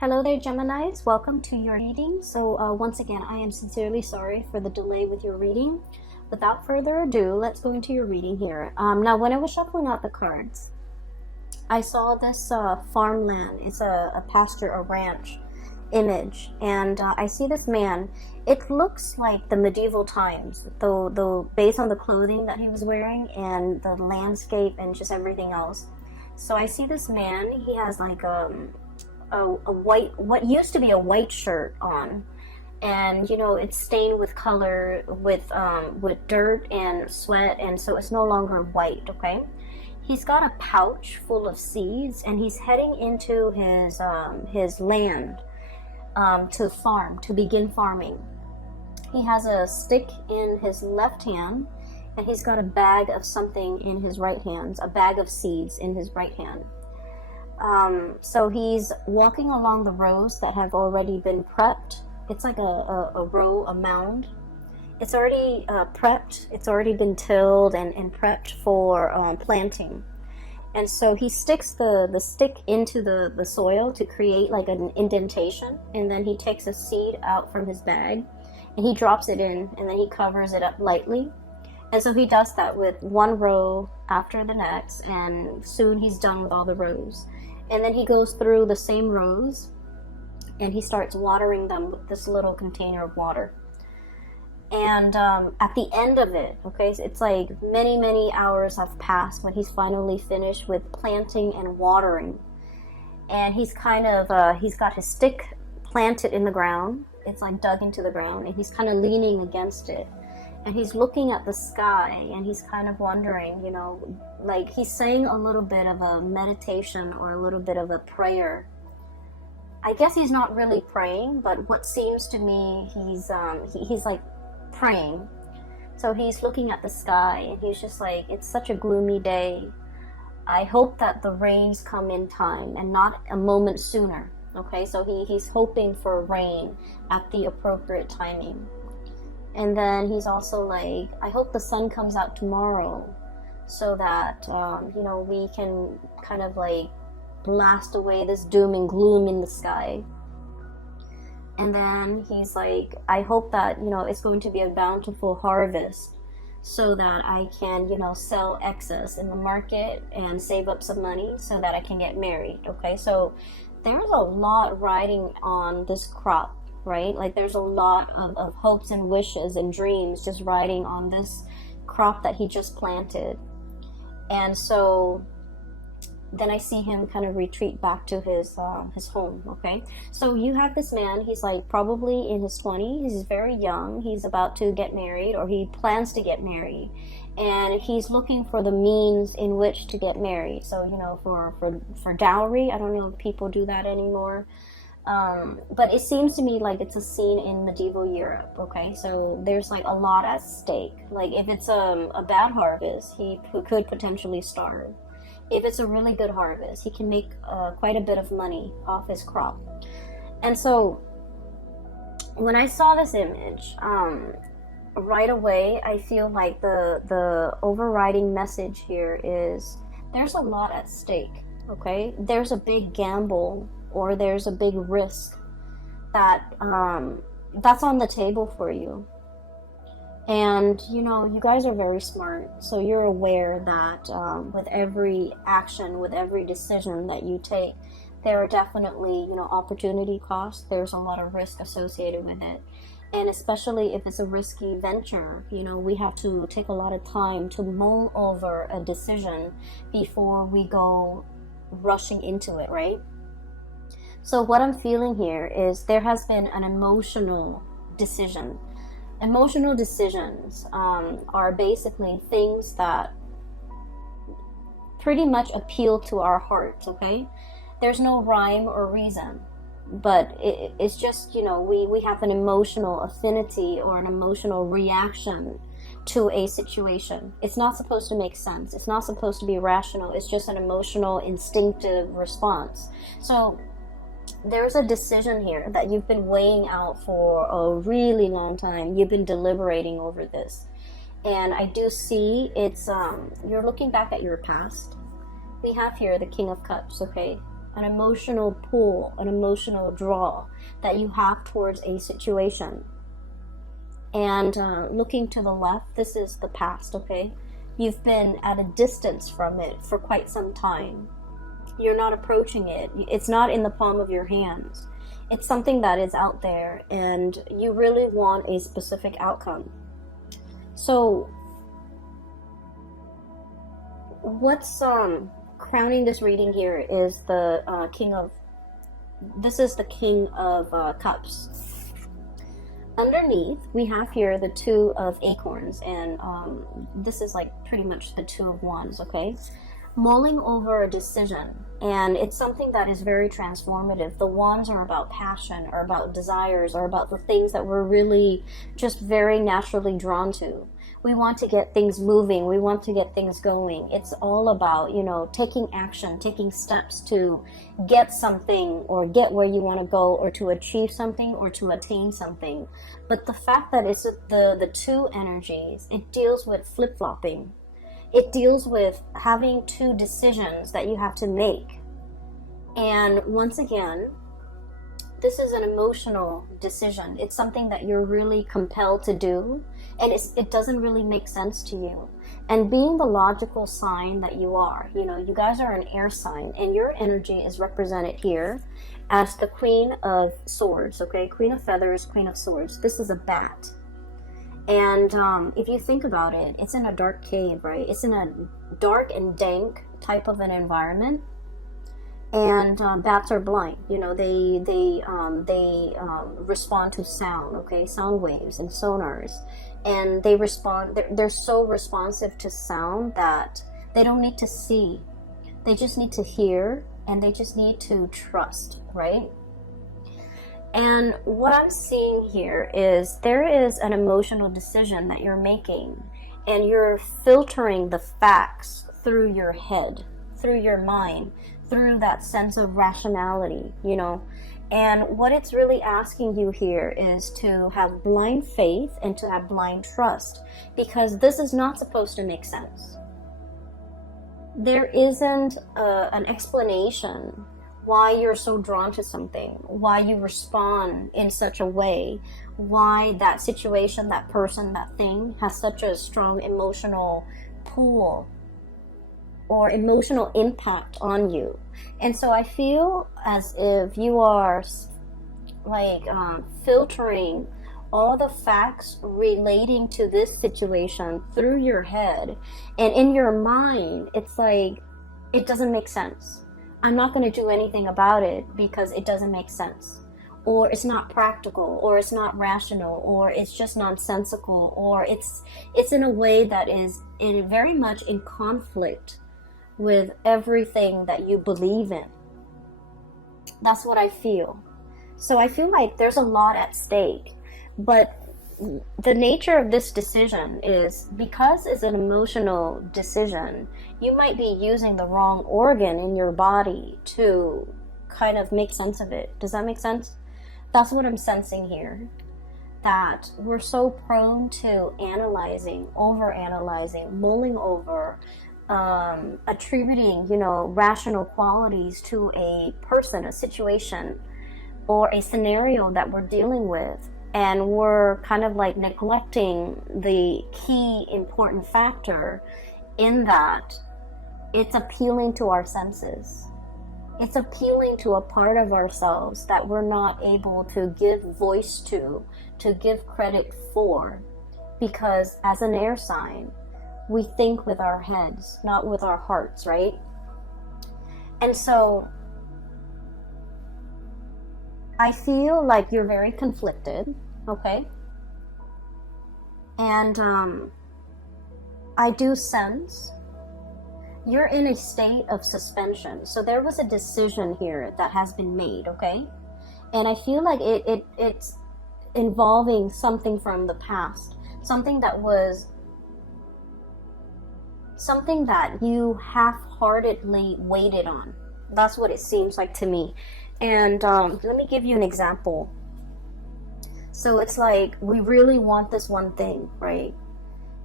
Hello there, Geminis. Welcome to your reading. So once again, I am sincerely sorry for the delay with your reading. Without further ado, let's go into your reading here. Now, when I was shuffling out the cards, I saw this farmland. It's a pasture, a ranch image, and I see this man. It looks like the medieval times, though based on the clothing that he was wearing and the landscape and just everything else. So I see this man. He has like a white, what used to be a white shirt on, and it's stained with color, with dirt and sweat, and so it's no longer white. Okay, he's got a pouch full of seeds, and he's heading into his land to begin farming. He has a stick in his left hand, and he's got a bag of something in his right hand, a bag of seeds in his right hand. So he's walking along the rows that have already been prepped. It's like a row, a mound. It's already prepped. It's already been tilled and prepped for planting. And so he sticks the stick into the soil to create like an indentation. And then he takes a seed out from his bag and he drops it in, and then he covers it up lightly. And so he does that with one row after the next, and soon he's done with all the rows. And then he goes through the same rows and he starts watering them with this little container of water. And at the end of it, okay, so it's like many hours have passed when he's finally finished with planting and watering. And he's kind of, he's got his stick planted in the ground. It's like dug into the ground, and he's kind of leaning against it. And he's looking at the sky, and he's kind of wondering, like he's saying a little bit of a meditation or a little bit of a prayer. I guess he's not really praying, but what seems to me, he's like praying. So he's looking at the sky, and he's just like, it's such a gloomy day. I hope that the rains come in time and not a moment sooner. Okay, so he's hoping for rain at the appropriate timing. And then he's also like, I hope the sun comes out tomorrow so that, we can kind of like blast away this doom and gloom in the sky. And then he's like, I hope that, it's going to be a bountiful harvest so that I can, sell excess in the market and save up some money so that I can get married. Okay, so there's a lot riding on this crop, right? Like there's a lot of hopes and wishes and dreams just riding on this crop that he just planted. And so then I see him kind of retreat back to his home. Okay, so you have this man. He's like probably in his 20s. He's very young. He's about to get married, or he plans to get married, and he's looking for the means in which to get married. So for dowry. I don't know if people do that anymore. But it seems to me like it's a scene in medieval Europe. Okay, so there's like a lot at stake. Like if it's a bad harvest, he could potentially starve. If it's a really good harvest, he can make quite a bit of money off his crop. And so when I saw this image, right away I feel like the overriding message here is there's a lot at stake. Okay, there's a big gamble, or there's a big risk that's on the table for you. And you guys are very smart, so you're aware that with every action, with every decision that you take, there are definitely opportunity costs. There's a lot of risk associated with it, and especially if it's a risky venture, we have to take a lot of time to mull over a decision before we go rushing into it, right? So what I'm feeling here is there has been an emotional decision. Emotional decisions are basically things that pretty much appeal to our hearts, okay? There's no rhyme or reason, but it's just, we have an emotional affinity or an emotional reaction to a situation. It's not supposed to make sense. It's not supposed to be rational. It's just an emotional, instinctive response. So there's a decision here that you've been weighing out for a really long time. You've been deliberating over this. And I do see it's, you're looking back at your past. We have here the King of Cups, okay? an emotional pull, an emotional draw that you have towards a situation. And looking to the left, this is the past, okay? You've been at a distance from it for quite some time. You're not approaching it. It's not in the palm of your hands. It's something that is out there, and you really want a specific outcome. So what's crowning this reading here is the King of Cups. Underneath, we have here the Two of Acorns, and this is like pretty much the Two of Wands, okay? Mulling over a decision, and it's something that is very transformative. The wands are about passion, or about desires, or about the things that we're really just very naturally drawn to. We want to get things moving. We want to get things going. It's all about, you know, taking action, taking steps to get something or get where you want to go, or to achieve something, or to attain something. But the fact that it's the two energies, it deals with flip-flopping. It deals with having two decisions that you have to make. And once again, this is an emotional decision. It's something that you're really compelled to do, and it doesn't really make sense to you. And being the logical sign that you are, you know, you guys are an air sign, and your energy is represented here as the Queen of Swords, okay? Queen of Feathers, Queen of Swords. This is a bat. And if you think about it, it's in a dark cave, right? It's in a dark and dank type of an environment. And bats are blind, you know, they respond to sound, okay, sound waves and sonars, and they respond. They're so responsive to sound that they don't need to see, they just need to hear, and they just need to trust, right? And what I'm seeing here is there is an emotional decision that you're making, and you're filtering the facts through your head, through your mind, through that sense of rationality, you know. And what it's really asking you here is to have blind faith and to have blind trust, because this is not supposed to make sense. There isn't an explanation why you're so drawn to something, why you respond in such a way, why that situation, that person, that thing has such a strong emotional pull or emotional impact on you. And so I feel as if you are like filtering all the facts relating to this situation through your head, and in your mind it's like, it doesn't make sense. I'm not going to do anything about it because it doesn't make sense, or it's not practical, or it's not rational, or it's just nonsensical, or it's in a way that is very much in conflict with everything that you believe in. That's what I feel. So I feel like there's a lot at stake, but the nature of this decision is, because it's an emotional decision, you might be using the wrong organ in your body to kind of make sense of it. Does that make sense? That's what I'm sensing here. That we're so prone to analyzing, overanalyzing, mulling over, attributing, you know, rational qualities to a person, a situation, or a scenario that we're dealing with. And we're kind of like neglecting the key important factor in that it's appealing to our senses. It's appealing to a part of ourselves that we're not able to give voice to give credit for. Because as an air sign, we think with our heads, not with our hearts, right? And so I feel like you're very conflicted, okay? And I do sense you're in a state of suspension. So there was a decision here that has been made, okay? And I feel like it's involving something from the past, something that you half-heartedly waited on. That's what it seems like to me. And let me give you an example. So it's like, we really want this one thing, right?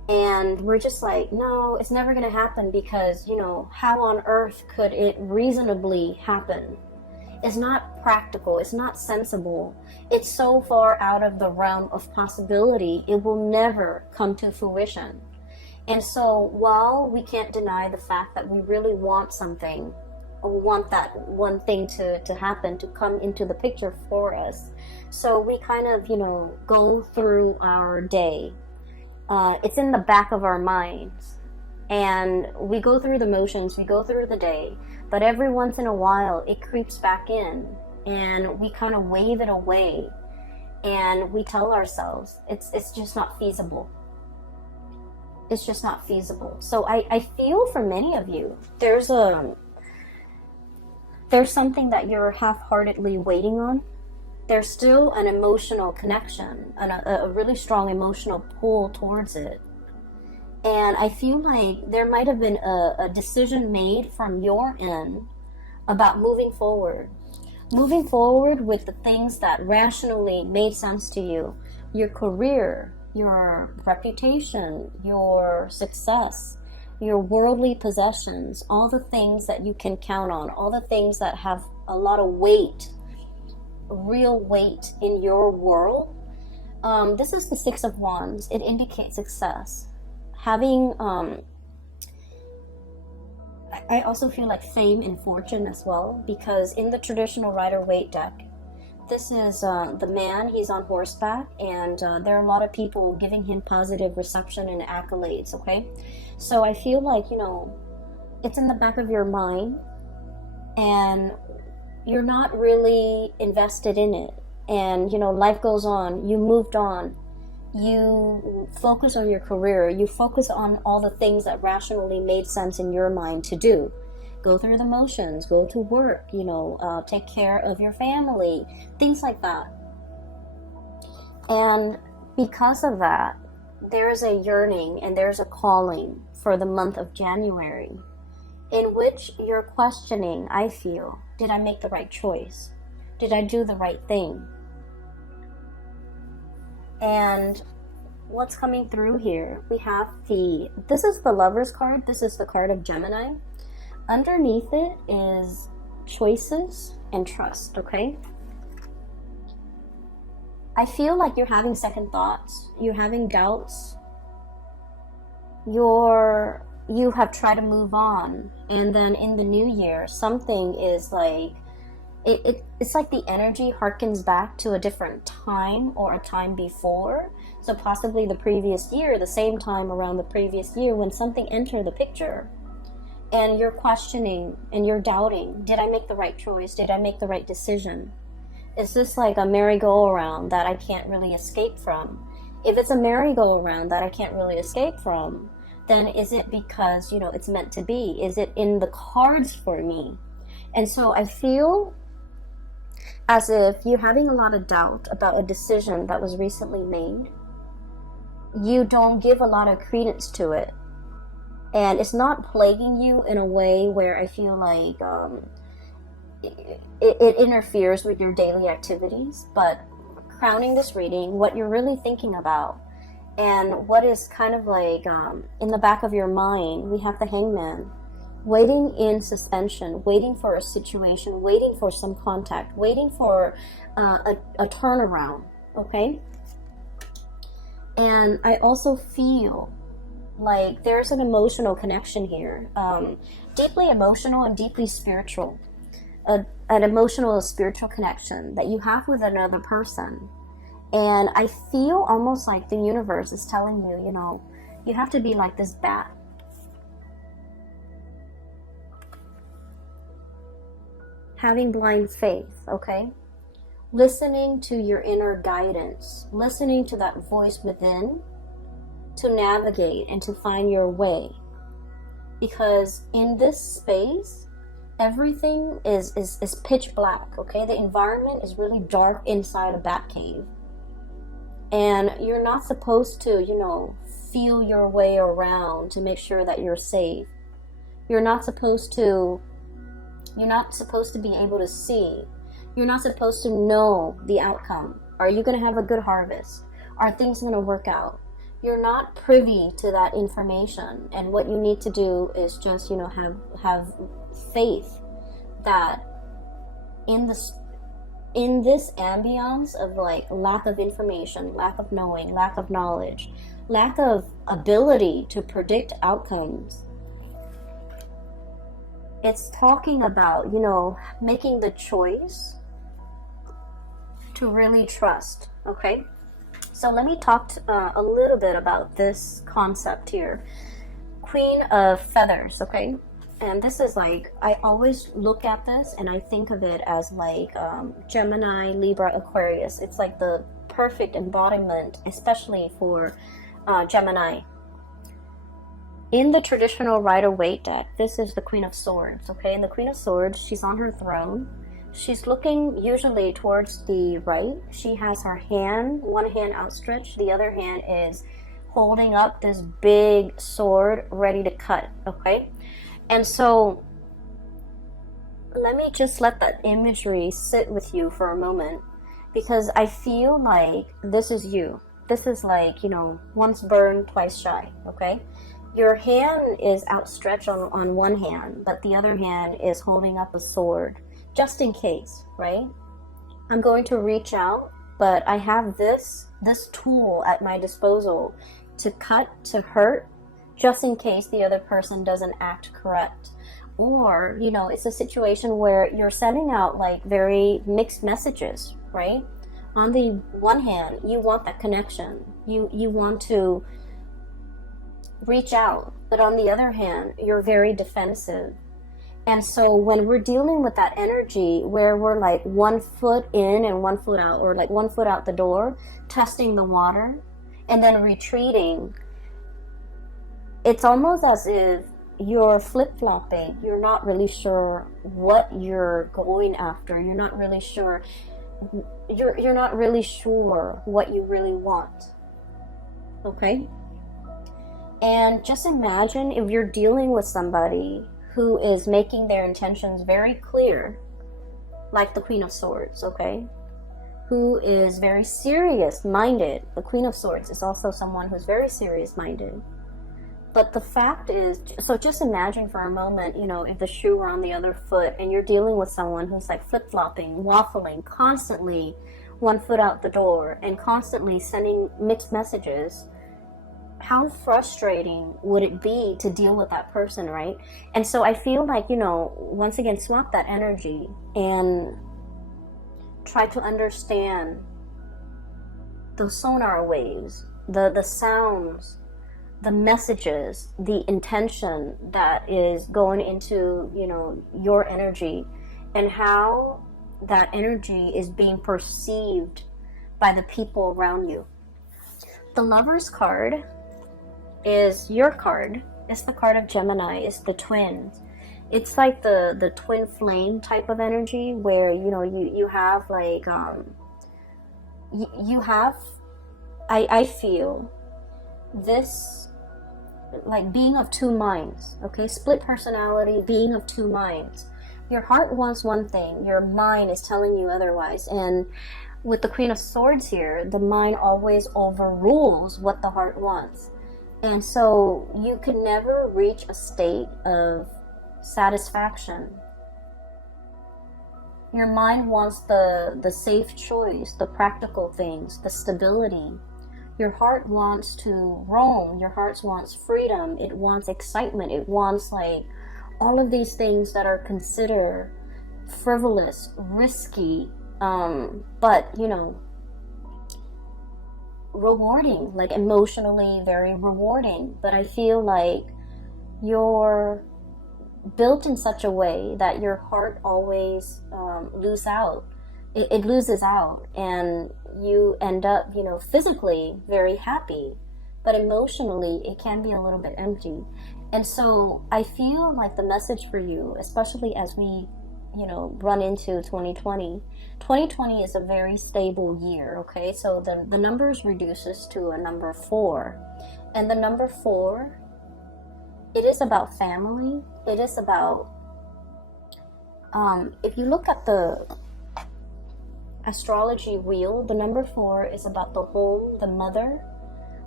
And we're just like, no, it's never going to happen because, you know, how on earth could it reasonably happen? It's not practical. It's not sensible. It's so far out of the realm of possibility, it will never come to fruition. And so while we can't deny the fact that we really want something, or want that one thing to happen, to come into the picture for us, so we kind of, you know, go through our day. It's in the back of our minds, and we go through the motions, we go through the day, but every once in a while it creeps back in, and we kind of wave it away, and we tell ourselves it's just not feasible. It's just not feasible. So I feel for many of you, there's something that you're half-heartedly waiting on. There's still an emotional connection, and a really strong emotional pull towards it. And I feel like there might have been a decision made from your end about moving forward. Moving forward with the things that rationally made sense to you. Your career, your reputation, your success, your worldly possessions, all the things that you can count on, all the things that have a lot of weight, real weight in your world. This is the Six of Wands. It indicates success. Having, I also feel like fame and fortune as well, because in the traditional Rider-Waite deck, this is the man, he's on horseback, and there are a lot of people giving him positive reception and accolades, okay? So I feel like, you know, it's in the back of your mind, and you're not really invested in it. And, you know, life goes on, you moved on, you focus on your career, you focus on all the things that rationally made sense in your mind to do. Go through the motions, go to work, you know, take care of your family, things like that. And because of that, there's a yearning and there's a calling for the month of January, in which you're questioning, I feel, did I make the right choice? Did I do the right thing? And what's coming through here, we have this is the Lover's card, this is the card of Gemini. Underneath it is choices and trust, okay? I feel like you're having second thoughts, you're having doubts, you have tried to move on, and then in the new year, something is like, it's like the energy harkens back to a different time or a time before. So possibly the previous year, the same time around the previous year when something entered the picture. And you're questioning and you're doubting, did I make the right choice? Did I make the right decision? Is this like a merry-go-round that I can't really escape from? If it's a merry-go-round that I can't really escape from, then is it because, you know, it's meant to be? Is it in the cards for me? And so I feel as if you're having a lot of doubt about a decision that was recently made. You don't give a lot of credence to it. And it's not plaguing you in a way where I feel like it interferes with your daily activities. But crowning this reading, what you're really thinking about, and what is kind of like in the back of your mind, we have the Hangman. Waiting in suspension, waiting for a situation, waiting for some contact, waiting for a turnaround, okay? And I also feel like there's an emotional connection here, deeply emotional and deeply spiritual, an emotional spiritual connection that you have with another person. And I feel almost like the universe is telling you, you know, you have to be like this bat. Having blind faith, okay? Listening to your inner guidance, listening to that voice within to navigate and to find your way. Because in this space, everything is pitch black, okay? The environment is really dark inside a bat cave. And you're not supposed to, you know, feel your way around to make sure that you're safe. You're not supposed to be able to see. You're not supposed to know the outcome. Are you going to have a good harvest? Are things going to work out? you're not privy to that information, and what you need to do is just, you know, have faith that in this ambiance of like lack of information, lack of knowing, lack of knowledge, lack of ability to predict outcomes, it's talking about, you know, making the choice to really trust. Okay, so let me talk a little bit about this concept here. Queen of Feathers. Okay, and this is like, I always look at this and I think of it as like Gemini, Libra, Aquarius. It's like the perfect embodiment, especially for Gemini. In the traditional Rider-Waite deck, this is the Queen of Swords. Okay, and the Queen of Swords, she's on her throne. She's looking usually towards the right. She has her hand, one hand outstretched, the other hand is holding up this big sword ready to cut. Okay, and so let me just let that imagery sit with you for a moment, because I feel like this is you. This is like, you know, once burned, twice shy. Okay, your hand is outstretched on one hand, but the other hand is holding up a sword, just in case, right? I'm going to reach out, but I have this tool at my disposal to cut, to hurt, just in case the other person doesn't act correct. Or, you know, it's a situation where you're sending out like very mixed messages, right? On the one hand, you want that connection. You want to reach out, but on the other hand, you're very defensive. And so when we're dealing with that energy where we're like 1 foot in and 1 foot out, or like 1 foot out the door, testing the water, and then retreating, it's almost as if you're flip-flopping. You're not really sure what you're going after. You're not really sure. You're not really sure what you really want. Okay? And just imagine if you're dealing with somebody who is making their intentions very clear, like the Queen of Swords, okay? Who is very serious-minded. The Queen of Swords is also someone who's very serious-minded. But the fact is, so just imagine for a moment, you know, if the shoe were on the other foot and you're dealing with someone who's like flip-flopping, waffling, constantly 1 foot out the door and constantly sending mixed messages. How frustrating would it be to deal with that person, right? And so I feel like, you know, once again, swap that energy and try to understand the sonar waves, the sounds, the messages, the intention that is going into, you know, your energy, and how that energy is being perceived by the people around you. The Lover's card is your card. It's the card of Gemini. It's the twins. It's like the twin flame type of energy where, you know, you have like you have, I feel this like being of two minds. Okay, split personality, being of two minds. Your heart wants one thing, your mind is telling you otherwise. And with the Queen of Swords here, the mind always overrules what the heart wants. And so you could never reach a state of satisfaction. Your mind wants the safe choice, the practical things, the stability. Your heart wants to roam. Your heart wants freedom. It wants excitement. It wants like all of these things that are considered frivolous, risky, but, you know, rewarding, like emotionally very rewarding. But I feel like you're built in such a way that your heart always loses out, and you end up, you know, physically very happy, but emotionally it can be a little bit empty. And so I feel like the message for you, especially as we, you know, run into 2020 is a very stable year. Okay, so the numbers reduces to a number 4, and the number 4, it is about family. It is about if you look at the astrology wheel, the number 4 is about the home, the mother,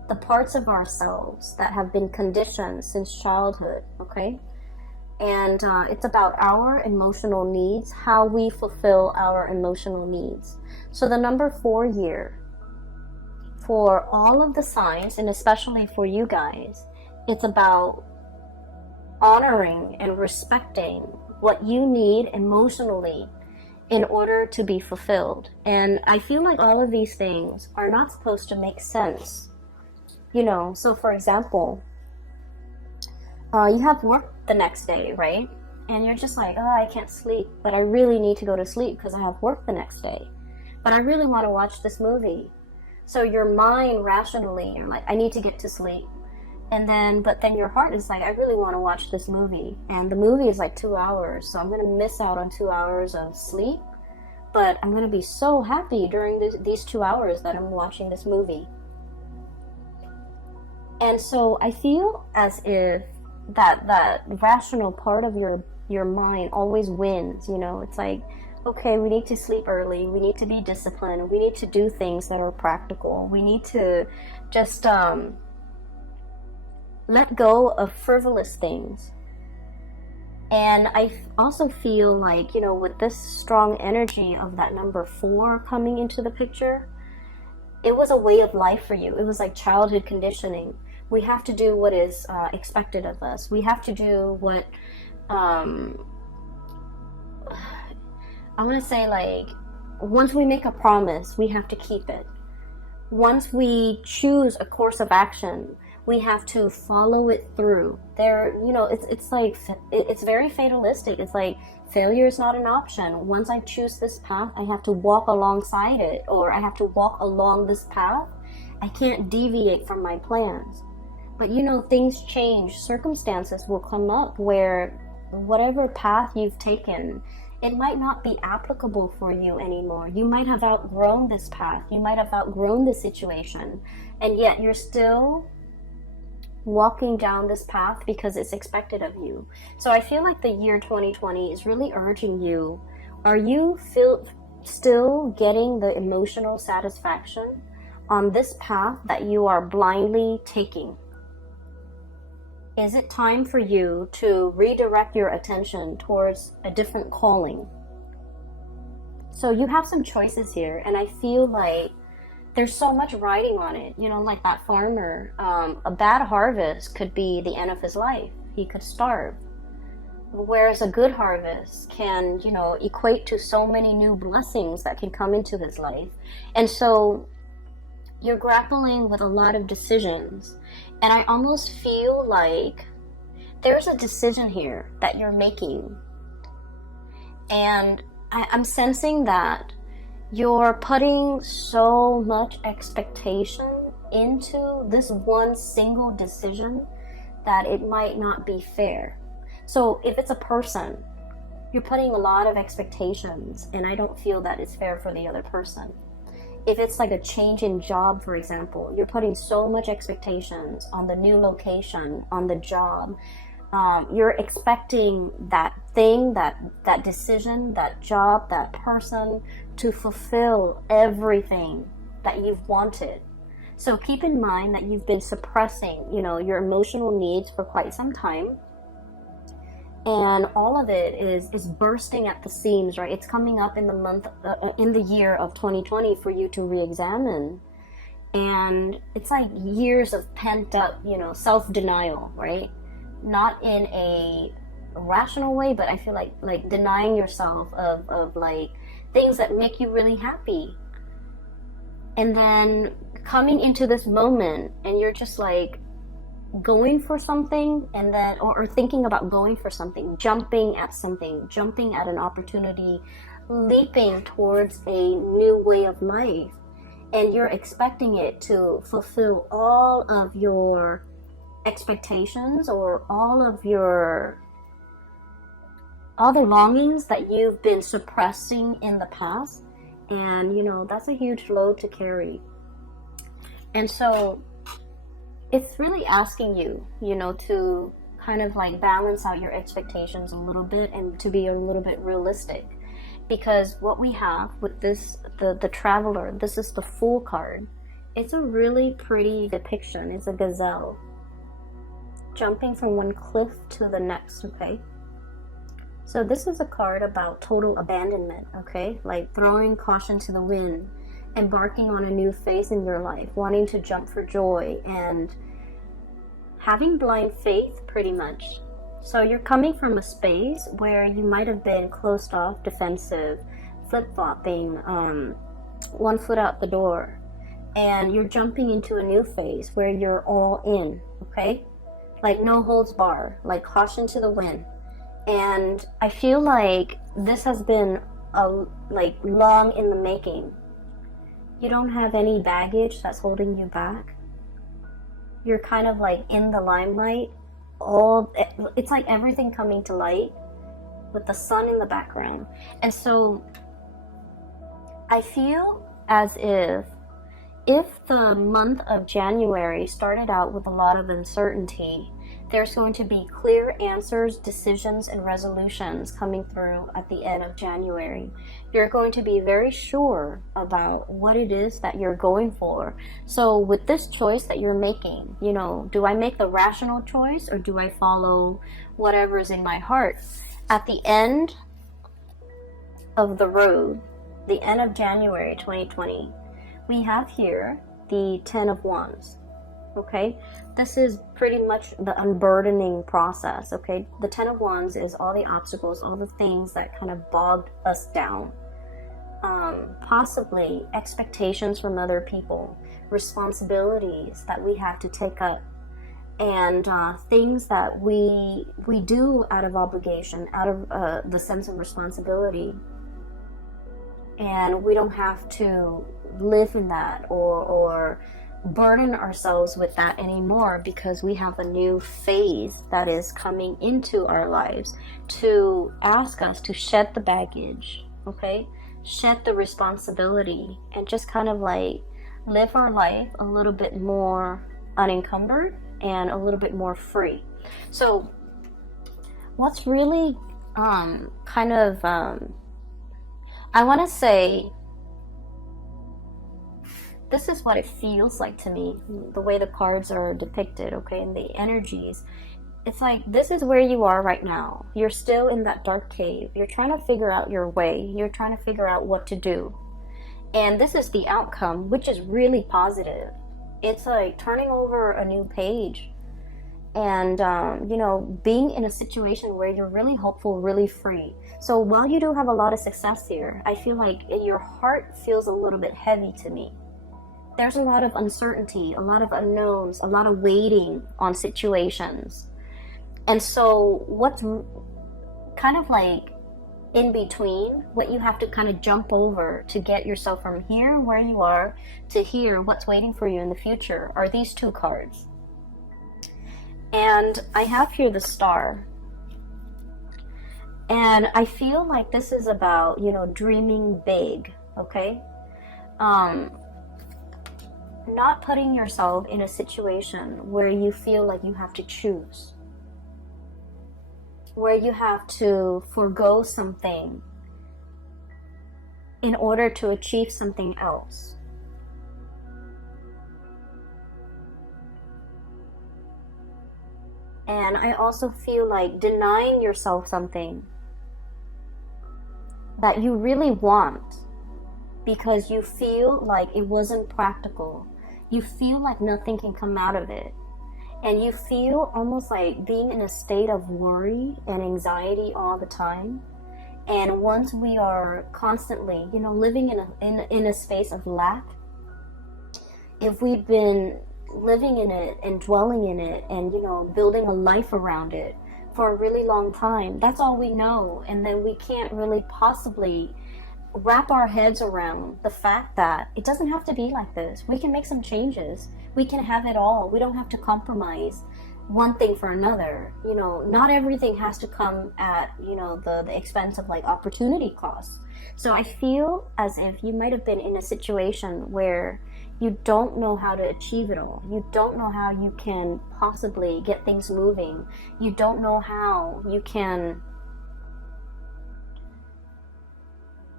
the parts of ourselves that have been conditioned since childhood, okay? And it's about our emotional needs, how we fulfill our emotional needs. So the number 4 year, for all of the signs, and especially for you guys, it's about honoring and respecting what you need emotionally in order to be fulfilled. And I feel like all of these things are not supposed to make sense. You know, so for example, you have work the next day, right? And you're just like, oh, I can't sleep, but I really need to go to sleep because I have work the next day. But I really want to watch this movie. So your mind rationally, you're like, I need to get to sleep. But then your heart is like, I really want to watch this movie. And the movie is like 2 hours, so I'm going to miss out on 2 hours of sleep. But I'm going to be so happy during these 2 hours that I'm watching this movie. And so I feel as if that rational part of your mind always wins, you know. It's like, okay, we need to sleep early, we need to be disciplined, we need to do things that are practical, we need to just let go of frivolous things. And I also feel like, you know, with this strong energy of that number 4 coming into the picture, it was a way of life for you. It was like childhood conditioning. We have to do what is expected of us. We have to do what, I want to say, like, once we make a promise, we have to keep it. Once we choose a course of action, we have to follow it through. There, you know, it's like, it's very fatalistic. It's like, failure is not an option. Once I choose this path, I have to walk alongside it, or I have to walk along this path. I can't deviate from my plans. But you know, things change. Circumstances will come up where whatever path you've taken, it might not be applicable for you anymore. You might have outgrown this path. You might have outgrown this situation. And yet you're still walking down this path because it's expected of you. So I feel like the year 2020 is really urging you. Are you still getting the emotional satisfaction on this path that you are blindly taking? Is it time for you to redirect your attention towards a different calling? So you have some choices here, and I feel like there's so much riding on it. You know, like that farmer, a bad harvest could be the end of his life. He could starve. Whereas a good harvest can, you know, equate to so many new blessings that can come into his life. And so you're grappling with a lot of decisions. And I almost feel like there's a decision here that you're making. And I'm sensing that you're putting so much expectation into this one single decision that it might not be fair. So if it's a person, you're putting a lot of expectations, and I don't feel that it's fair for the other person. If it's like a change in job, for example, you're putting so much expectations on the new location, on the job. You're expecting that thing, that decision, that job, that person to fulfill everything that you've wanted. So keep in mind that you've been suppressing, you know, your emotional needs for quite some time. And all of it is bursting at the seams, right? It's coming up in the year of 2020 for you to re-examine. And it's like years of pent up, you know, self-denial, right? Not in a rational way, but I feel like denying yourself of like things that make you really happy. And then coming into this moment and you're just like going for something, and then or thinking about going for something, jumping at an opportunity, leaping towards a new way of life, and you're expecting it to fulfill all of your expectations or all the longings that you've been suppressing in the past. And you know, that's a huge load to carry. And so it's really asking you, you know, to kind of like balance out your expectations a little bit and to be a little bit realistic. Because what we have with this, the Traveler, this is the Fool card. It's a really pretty depiction. It's a gazelle jumping from one cliff to the next, okay? So this is a card about total abandonment, okay? Like throwing caution to the wind, embarking on a new phase in your life, wanting to jump for joy, and having blind faith, pretty much. So you're coming from a space where you might have been closed off, defensive, flip-flopping, one foot out the door, and you're jumping into a new phase where you're all in, okay? Like no holds bar, like caution to the wind. And I feel like this has been like long in the making. You don't have any baggage that's holding you back. You're kind of like in the limelight. It's like everything coming to light with the sun in the background. And so I feel as if the month of January started out with a lot of uncertainty, there's going to be clear answers, decisions, and resolutions coming through at the end of January. You're going to be very sure about what it is that you're going for. So with this choice that you're making, you know, do I make the rational choice or do I follow whatever's in my heart? At the end of the road, the end of January 2020, we have here the 10 of Wands. Okay, this is pretty much the unburdening process. Okay, the 10 of Wands is all the obstacles, all the things that kind of bogged us down. Possibly expectations from other people, responsibilities that we have to take up, and things that we do out of obligation, out of the sense of responsibility, and we don't have to live in that or burden ourselves with that anymore, because we have a new phase that is coming into our lives to ask us to shed the baggage, okay? Shed the responsibility and just kind of like live our life a little bit more unencumbered and a little bit more free. So what's really kind of I want to say, this is what it feels like to me, the way the cards are depicted, okay, and the energies. It's like, this is where you are right now. You're still in that dark cave. You're trying to figure out your way. You're trying to figure out what to do. And this is the outcome, which is really positive. It's like turning over a new page and, you know, being in a situation where you're really hopeful, really free. So while you do have a lot of success here, I feel like your heart feels a little bit heavy to me. There's a lot of uncertainty, a lot of unknowns, a lot of waiting on situations. And so what's kind of like in between, what you have to kind of jump over to get yourself from here, where you are, to here, what's waiting for you in the future, are these two cards. And I have here the Star. And I feel like this is about, you know, dreaming big, okay? Not putting yourself in a situation where you feel like you have to choose, where you have to forego something in order to achieve something else. And I also feel like denying yourself something that you really want because you feel like it wasn't practical. You feel like nothing can come out of it. And you feel almost like being in a state of worry and anxiety all the time. And once we are constantly, you know, living in a space of lack, if we've been living in it and dwelling in it and, you know, building a life around it for a really long time, that's all we know. And then we can't really possibly wrap our heads around the fact that it doesn't have to be like this. We can make some changes. We can have it all. We don't have to compromise one thing for another. You know, not everything has to come at, you know, the expense of like opportunity costs. So I feel as if you might have been in a situation where you don't know how to achieve it all. You don't know how you can possibly get things moving. You don't know how you can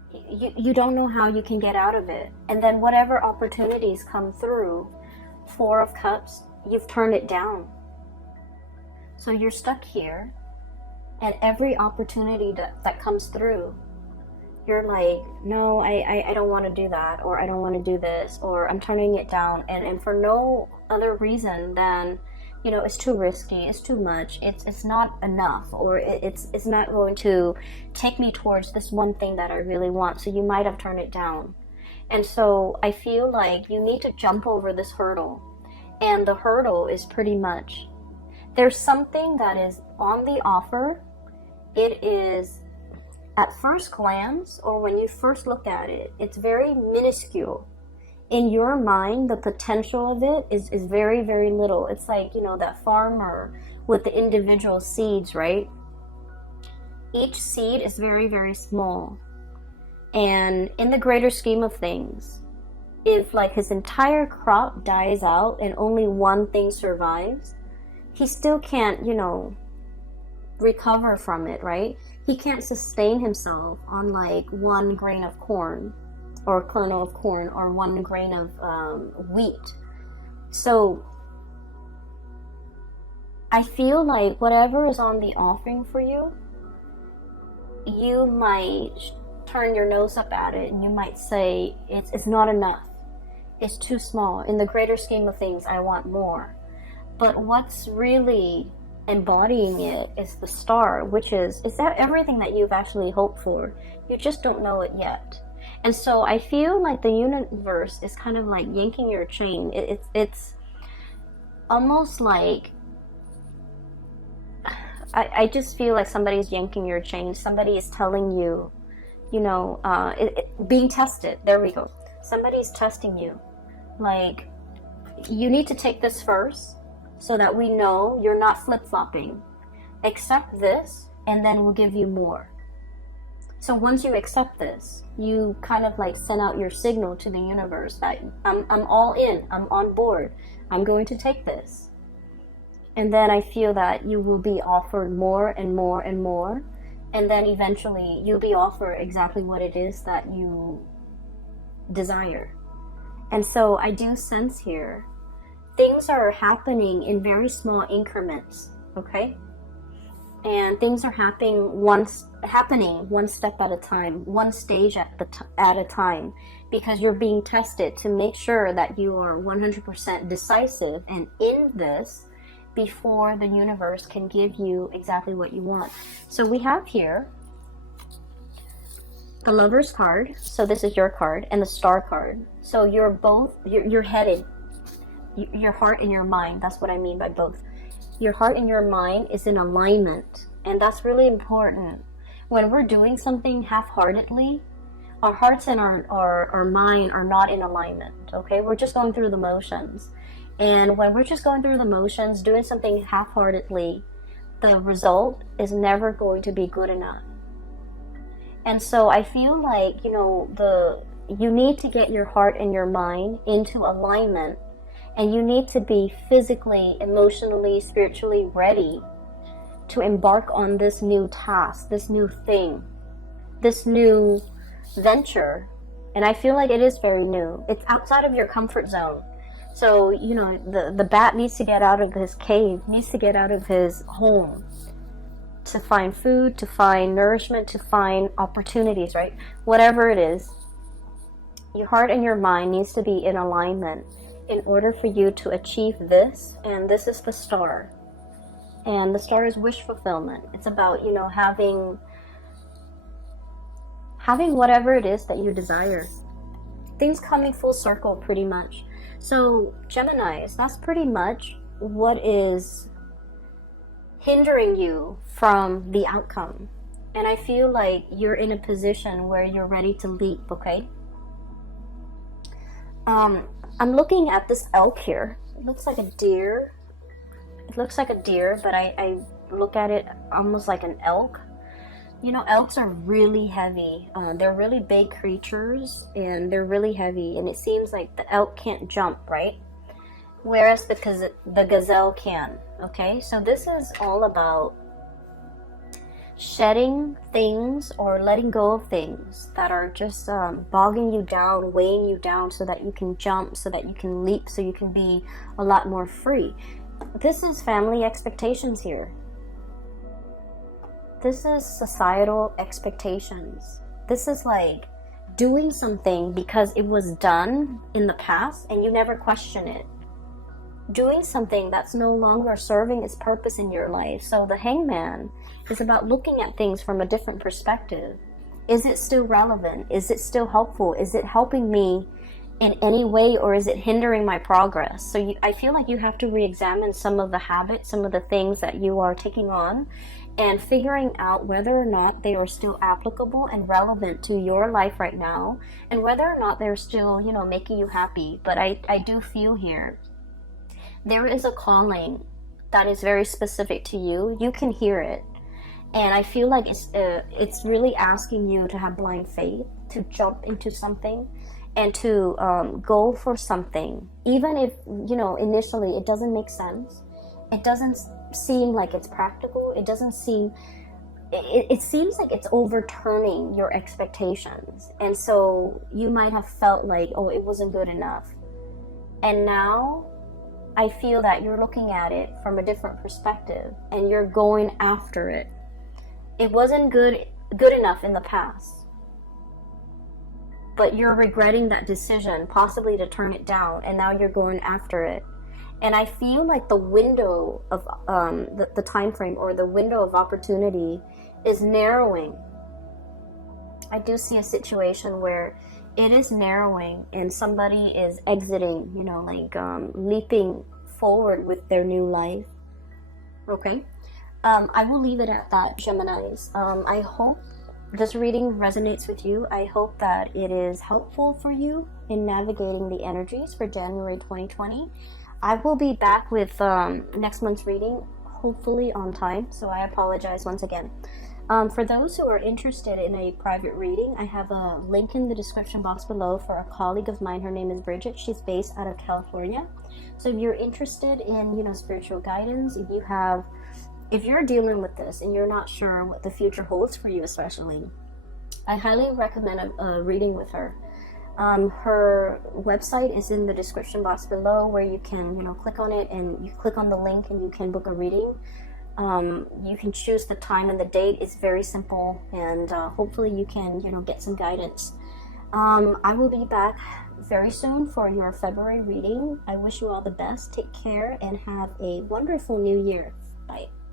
you don't know how you can get out of it. And then whatever opportunities come through, Four of Cups, you've turned it down. So you're stuck here, and every opportunity that comes through, you're like, no, I don't want to do that, or I don't want to do this, or I'm turning it down, and for no other reason than, you know, it's too risky, it's too much, it's not enough, or it's not going to take me towards this one thing that I really want. So you might have turned it down. And so I feel like you need to jump over this hurdle. And the hurdle is pretty much, there's something that is on the offer. It is, at first glance, or when you first look at it, it's very minuscule. In your mind, the potential of it is very, very little. It's like, you know, that farmer with the individual seeds, right? Each seed is very, very small. And in the greater scheme of things, if like his entire crop dies out and only one thing survives, he still can't, you know, recover from it, right? He can't sustain himself on like one grain of corn, or a kernel of corn, or one grain of wheat. So I feel like whatever is on the offering for you, you might turn your nose up at it, and you might say it's not enough, it's too small. In the greater scheme of things, I want more. But what's really embodying it is the star, which is that everything that you've actually hoped for. You just don't know it yet. And so I feel like the universe is kind of like yanking your chain. It's almost like, I just feel like somebody's yanking your chain. Somebody is telling you, you know, being tested. There we go. Somebody's testing you. Like, you need to take this first so that we know you're not flip-flopping. Accept this, and then we'll give you more. So once you accept this, you kind of like send out your signal to the universe that I'm all in, I'm on board, I'm going to take this. And then I feel that you will be offered more and more and more. And then eventually you'll be offered exactly what it is that you desire. And so I do sense here, things are happening in very small increments, okay? And things are happening one step at a time, one stage at a time, because you're being tested to make sure that you are 100% decisive and in this before the universe can give you exactly what you want. So we have here the Lover's card, so this is your card, and the Star card. So you're headed, your heart and your mind, that's what I mean by both. Your heart and your mind is in alignment, and that's really important. When we're doing something half-heartedly, our hearts and our mind are not in alignment, okay? We're just going through the motions. And when we're just going through the motions, doing something half-heartedly, the result is never going to be good enough. And so I feel like, you know, you need to get your heart and your mind into alignment, and you need to be physically, emotionally, spiritually ready to embark on this new task, this new thing, this new venture. And I feel like it is very new. It's outside of your comfort zone. So, you know, the bat needs to get out of his cave, needs to get out of his home to find food, to find nourishment, to find opportunities, right? Whatever it is, your heart and your mind needs to be in alignment in order for you to achieve this. And this is the Star. And the Star is wish fulfillment. It's about, you know, having whatever it is that you desire. Things coming full circle pretty much. So Geminis, that's pretty much what is hindering you from the outcome. And I feel like you're in a position where you're ready to leap, okay? I'm looking at this elk here. It looks like a deer. It looks like a deer, but I look at it almost like an elk. You know, elks are really heavy. They're really big creatures, and they're really heavy. And it seems like the elk can't jump, right? Whereas the gazelle can, okay? So this is all about shedding things or letting go of things that are just bogging you down, weighing you down, so that you can jump, so that you can leap, so you can be a lot more free. This is family expectations here. This is societal expectations. This is like doing something because it was done in the past and you never question it. Doing something that's no longer serving its purpose in your life. So the Hangman is about looking at things from a different perspective. Is it still relevant? Is it still helpful? Is it helping me in any way, or is it hindering my progress? So I feel like you have to re-examine some of the habits, some of the things that you are taking on, and figuring out whether or not they are still applicable and relevant to your life right now, and whether or not they're still, you know, making you happy. But I do feel here there is a calling that is very specific to you. You can hear it. And I feel like it's really asking you to have blind faith, to jump into something, and to go for something. Even if, you know, initially it doesn't make sense. It doesn't seem like it's practical. It doesn't seem... It seems like it's overturning your expectations. And so you might have felt like, oh, it wasn't good enough. And now I feel that you're looking at it from a different perspective and you're going after it. It wasn't good enough in the past, but you're regretting that decision, possibly to turn it down, and now you're going after it. And I feel like the window of the time frame, or the window of opportunity, is narrowing. I do see a situation where it is narrowing and somebody is exiting, you know, like leaping forward with their new life. Okay. I will leave it at that, Geminis. I hope this reading resonates with you. I hope that it is helpful for you in navigating the energies for January 2020. I will be back with next month's reading, hopefully on time, so I apologize once again. For those who are interested in a private reading, I have a link in the description box below for a colleague of mine. Her name is Bridget. She's based out of California. So if you're interested in, you know, spiritual guidance, if you're dealing with this and you're not sure what the future holds for you, especially, I highly recommend a reading with her. Her website is in the description box below, where you can, you know, click on it and you click on the link and you can book a reading. You can choose the time and the date. It's very simple, and hopefully you can, you know, get some guidance. I will be back very soon for your February reading. I wish you all the best. Take care and have a wonderful new year. Bye.